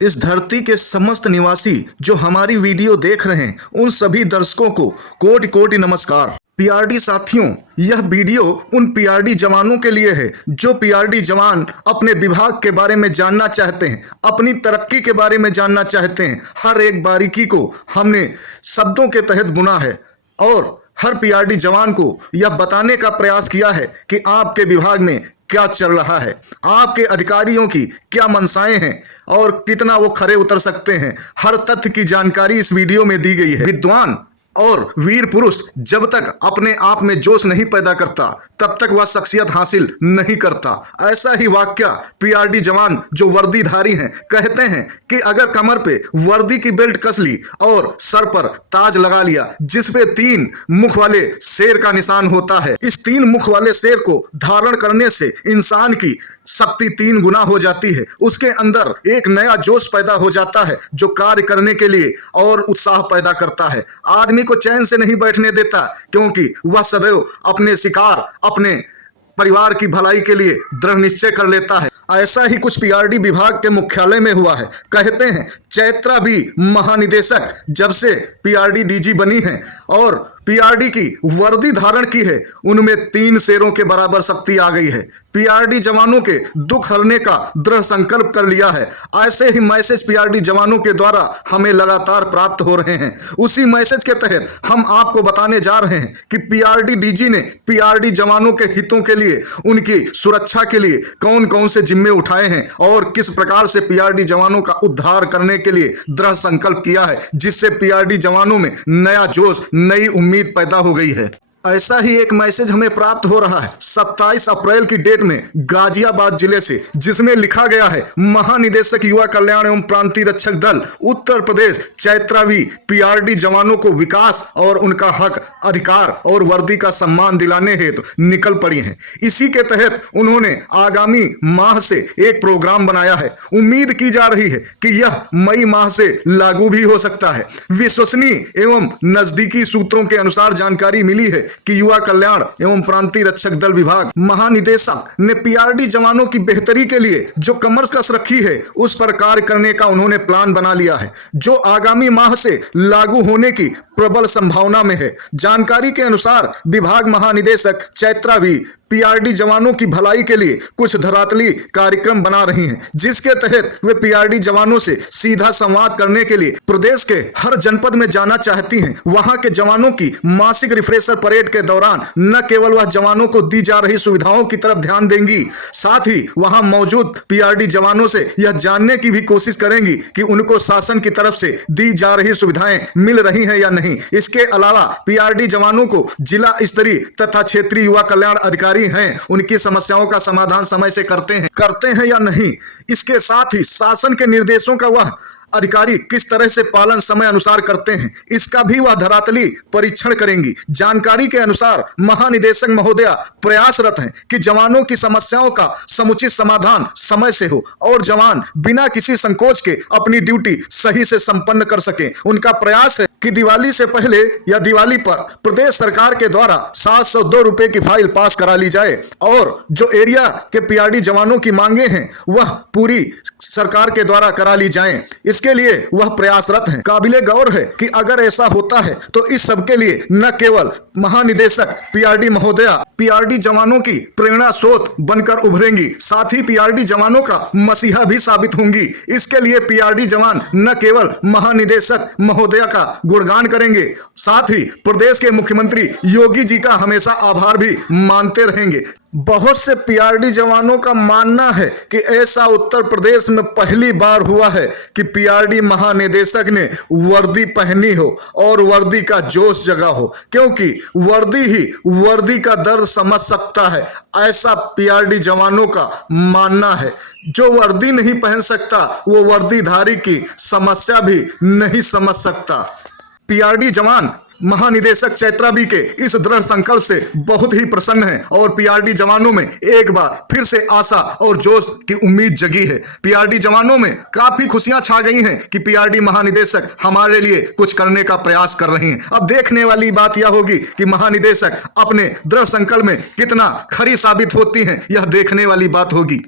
इस धरती के समस्त निवासी जो हमारी वीडियो देख रहे हैं, उन सभी दर्शकों को कोटि कोटि नमस्कार। पीआरडी साथियों, यह वीडियो उन पीआरडी जवानों के लिए है जो पीआरडी जवान अपने विभाग के बारे में जानना चाहते हैं, अपनी तरक्की के बारे में जानना चाहते हैं। हर एक बारीकी को हमने शब्दों के तहत बुना है और हर पीआरडी जवान को यह बताने का प्रयास किया है कि आपके विभाग में क्या चल रहा है, आपके अधिकारियों की क्या मंशाएं हैं और कितना वो खरे उतर सकते हैं। हर तथ्य की जानकारी इस वीडियो में दी गई है। विद्वान और वीर पुरुष जब तक अपने आप में जोश नहीं पैदा करता तब तक वह शख्सियत हासिल नहीं करता। ऐसा ही वाक्य पीआरडी जवान जो वर्दीधारी हैं कहते हैं कि अगर कमर पे वर्दी की बेल्ट कस ली और सर पर ताज लगा लिया जिसपे 3 मुख वाले शेर का निशान होता है, इस 3 मुख वाले शेर को धारण करने से इंसान की शक्ति 3 गुना हो जाती है। उसके अंदर एक नया जोश पैदा हो जाता है जो कार्य करने के लिए और उत्साह पैदा करता है। आदमी को चैन से नहीं बैठने देता क्योंकि वह सदैव अपने शिकार, अपने परिवार की भलाई के लिए दृढ़ निश्चय कर लेता है। ऐसा ही कुछ पीआरडी विभाग के मुख्यालय में हुआ है। कहते हैं चैत्रा भी महानिदेशक जब से पीआरडी डीजी बनी है और पीआरडी की वर्दी धारण की है, उनमें 3 शेरों के बराबर शक्ति आ गई है। पीआरडी जवानों के दुख हरने का दृढ़ संकल्प कर लिया है। ऐसे ही मैसेज पीआरडी जवानों के द्वारा हमें लगातार प्राप्त हो रहे हैं। उसी मैसेज के तहत हम आपको बताने जा रहे हैं कि पीआरडी डीजी ने पीआरडी जवानों के हितों के लिए, उनकी सुरक्षा के लिए कौन कौन से जिम्मे उठाए हैं और किस प्रकार से पीआरडी जवानों का उद्धार करने के लिए दृढ़ संकल्प किया है, जिससे पीआरडी जवानों में नया जोश, नई उम्मीद पैदा हो गई है। ऐसा ही एक मैसेज हमें प्राप्त हो रहा है 27 अप्रैल की डेट में गाजियाबाद जिले से, जिसमें लिखा गया है महानिदेशक युवा कल्याण एवं प्रांतीय रक्षक दल उत्तर प्रदेश चैत्रावी पीआरडी जवानों को विकास और उनका हक, अधिकार और वर्दी का सम्मान दिलाने हेतु निकल पड़ी हैं। इसी के तहत उन्होंने आगामी माह से एक प्रोग्राम बनाया है। उम्मीद की जा रही है कि यह मई माह से लागू भी हो सकता है। विश्वसनीय एवं नजदीकी सूत्रों के अनुसार जानकारी मिली है कि युवा कल्याण एवं प्रांतीय रक्षक दल विभाग महानिदेशक ने पीआरडी जवानों की बेहतरी के लिए जो कमर कस रखी है उस पर कार्य करने का उन्होंने प्लान बना लिया है, जो आगामी माह से लागू होने की प्रबल संभावना में है। जानकारी के अनुसार विभाग महानिदेशक चैत्रावी पीआरडी जवानों की भलाई के लिए कुछ धरातली कार्यक्रम बना रही हैं, जिसके तहत वे पीआरडी जवानों से सीधा संवाद करने के लिए प्रदेश के हर जनपद में जाना चाहती हैं। वहां के जवानों की मासिक रिफ्रेशर परेड के दौरान न केवल वह जवानों को दी जा रही सुविधाओं की तरफ ध्यान देंगी, साथ ही वहां मौजूद पीआरडी जवानों से यह जानने की भी कोशिश करेंगी कि उनको शासन की तरफ से दी जा रही सुविधाएं मिल रही हैं या नहीं। इसके अलावा पीआरडी जवानों को जिला स्तरीय तथा क्षेत्रीय युवा कल्याण अधिकारी हैं, उनकी समस्याओं का समाधान समय से करते हैं या नहीं। इसके साथ ही शासन के निर्देशों का वह अधिकारी किस तरह से पालन समय अनुसार करते हैं, इसका भी वह धरातली परीक्षण करेंगी। जानकारी के अनुसार महानिदेशक महोदया प्रयासरत हैं कि जवानों की समस्याओं का समुचित समाधान समय से हो और जवान बिना किसी संकोच के अपनी ड्यूटी सही से संपन्न कर सकें। उनका प्रयास है कि दिवाली से पहले या दिवाली पर प्रदेश सरकार के द्वारा 702 रुपए की फाइल पास करा ली जाए और जो एरिया के पीआरडी जवानों की मांगे हैं वह पूरी सरकार के द्वारा करा ली जाएं। इसके लिए वह प्रयासरत हैं। काबिले गौर है कि अगर ऐसा होता है तो इस सब के लिए न केवल महानिदेशक पीआरडी महोदया पीआरडी जवानों की प्रेरणा स्रोत बनकर उभरेंगी, साथ ही पीआरडी जवानों का मसीहा भी साबित होंगी। इसके लिए पीआरडी जवान न केवल महानिदेशक महोदया का गुणगान करेंगे, साथ ही प्रदेश के मुख्यमंत्री योगी जी का हमेशा आभार भी मानते रहेंगे। बहुत से पीआरडी जवानों का मानना है कि ऐसा उत्तर प्रदेश में पहली बार हुआ है कि पीआरडी महानिदेशक ने वर्दी पहनी हो और वर्दी का जोश जगा हो, क्योंकि वर्दी ही वर्दी का दर्द समझ सकता है, ऐसा पीआरडी जवानों का मानना है। जो वर्दी नहीं पहन सकता वो वर्दीधारी की समस्या भी नहीं समझ सकता। पीआरडी जवान महानिदेशक चैत्रावी के इस दृढ़ संकल्प से बहुत ही प्रसन्न है और पीआरडी जवानों में एक बार फिर से आशा और जोश की उम्मीद जगी है। पीआरडी जवानों में काफी खुशियां छा गई हैं कि पीआरडी महानिदेशक हमारे लिए कुछ करने का प्रयास कर रही हैं। अब देखने वाली बात यह होगी कि महानिदेशक अपने दृढ़ संकल्प में कितना खरी साबित होती हैं, यह देखने वाली बात होगी।